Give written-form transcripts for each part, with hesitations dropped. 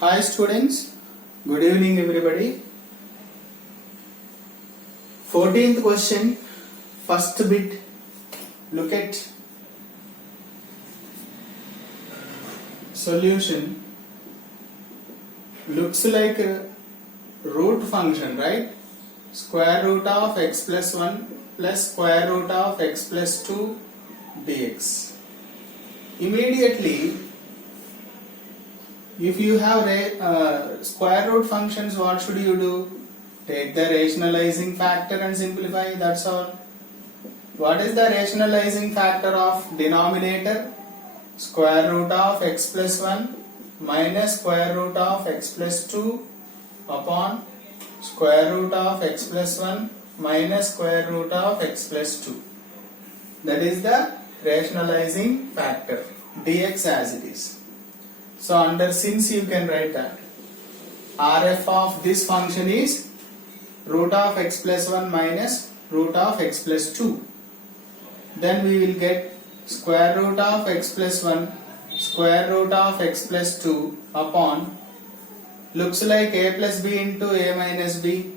Hi students, good evening everybody. 14th question, first bit. Look at solution. Looks like a root function, right? Square root of x plus 1 plus square root of x plus 2 dx. Immediately, if you have square root functions, what should you do? Take the rationalizing factor and simplify, that's all. What is the rationalizing factor of denominator? Square root of x plus 1 minus square root of x plus 2 upon square root of x plus 1 minus square root of x plus 2. That is the rationalizing factor, dx as it is. So under since you can write that Rf of this function is root of x plus 1 minus root of x plus 2. Then we will get square root of x plus 1 square root of x plus 2 upon, looks like a plus b into a minus b,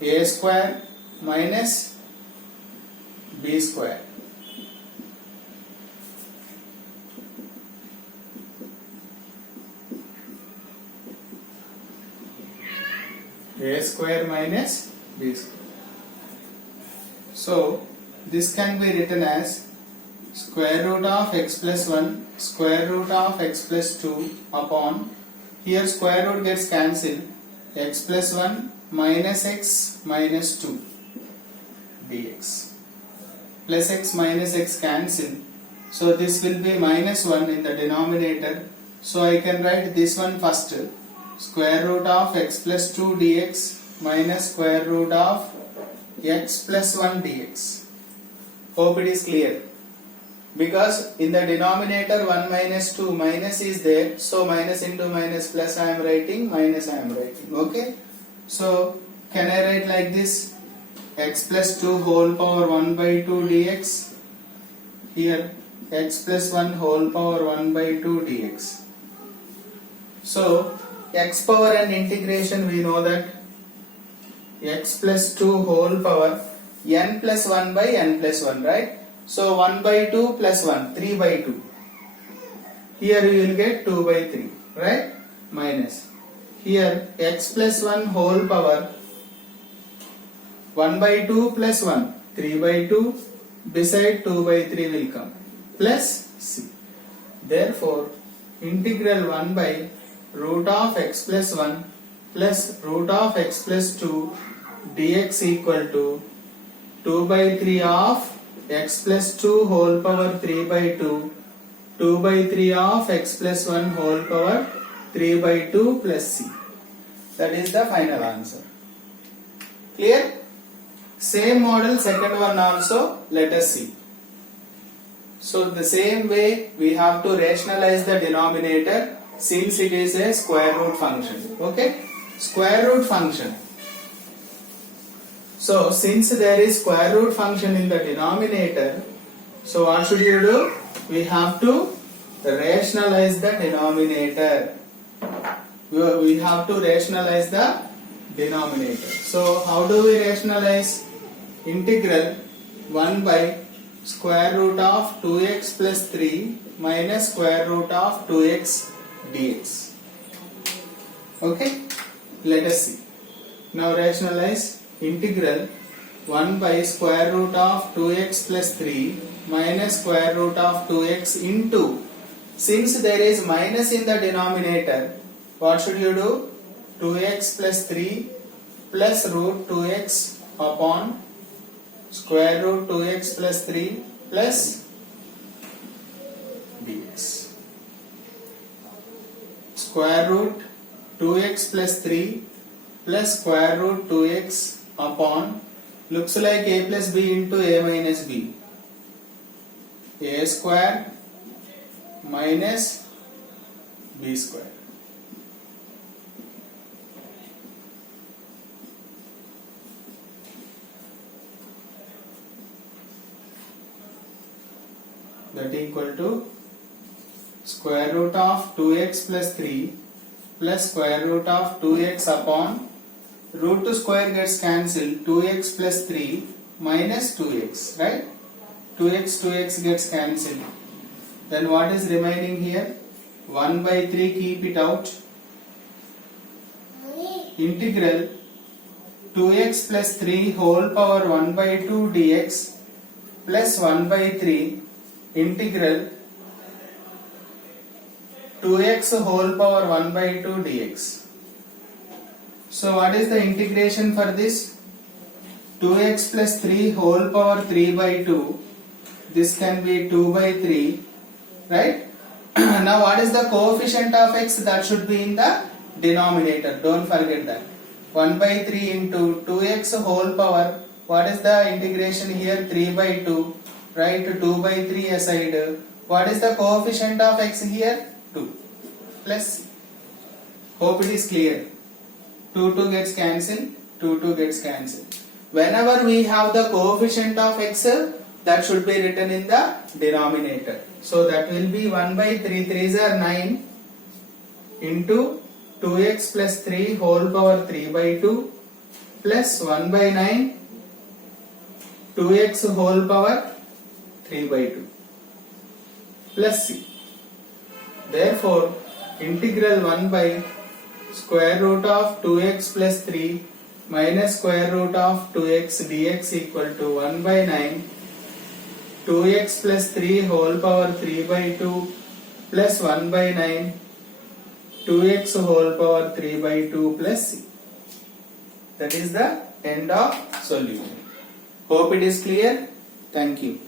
a square minus b square. A square minus b square. So this can be written as square root of x plus 1 square root of x plus 2 upon, here square root gets cancelled, x plus 1 minus x minus 2 dx. Plus x minus x cancel, so this will be minus 1 in the denominator. So I can write this one first, square root of x plus 2 dx minus square root of x plus 1 dx. Hope it is clear. Because in the denominator 1 minus 2 minus is there, so minus into minus plus I am writing, minus I am writing. Okay. So can I write like this, x plus 2 whole power 1 by 2 dx, here x plus 1 whole power 1 by 2 dx. So x power and integration, we know that x plus 2 whole power n plus 1 by n plus 1, right? So 1 by 2 plus 1, 3 by 2. Here you will get 2 by 3, right? Minus. Here x plus 1 whole power 1 by 2 plus 1, 3 by 2. Beside 2 by 3 will come. Plus c. Therefore, integral 1 by root of x plus 1 plus root of x plus 2 dx equal to 2 by 3 of x plus 2 whole power 3 by 2, 2 by 3 of x plus 1 whole power 3 by 2 plus c. That is the final answer. Clear? Same model, second one also, let us see. So the same way we have to rationalize the denominator since it is a square root function. Okay? Square root function. So since there is square root function in the denominator, so what should you do? We have to rationalize the denominator. We have to rationalize the denominator. So how do we rationalize? Integral 1 by square root of 2x plus 3 minus square root of 2x dx. Okay? Let us see. Now rationalize integral 1 by square root of 2x plus 3 minus square root of 2x into, since there is minus in the denominator, what should you do? 2x plus 3 plus root 2x upon square root 2x plus 3 plus dx. Square root 2x plus 3 plus square root 2x upon, looks like a plus b into a minus b, a square minus b square. That equal to square root of 2x plus 3 plus square root of 2x upon root to square gets cancelled, 2x plus 3 minus 2x, right? 2x gets cancelled. Then what is remaining here? 1 by 3, keep it out. Integral 2x plus 3 whole power 1 by 2 dx plus 1 by 3 integral 2x whole power 1 by 2 dx. So what is the integration for this? 2x plus 3 whole power 3 by 2. This can be 2 by 3, right? Now what is the coefficient of x? That should be in the denominator. Don't forget that. 1 by 3 into 2x whole power. What is the integration here? 3 by 2. Right? 2 by 3 aside. What is the coefficient of x here? 2 plus c. Hope it is clear. 2 gets cancelled. 2 gets cancelled. Whenever we have the coefficient of x, that should be written in the denominator. So that will be 1 by 3. 3s are 9 into 2x plus 3 whole power 3 by 2 plus 1 by 9 2x whole power 3 by 2 plus c. Therefore, integral 1 by square root of 2x plus 3 minus square root of 2x dx equal to 1 by 9 2x plus 3 whole power 3 by 2 plus 1 by 9 2x whole power 3 by 2 plus c. That is the end of solution. Hope it is clear. Thank you.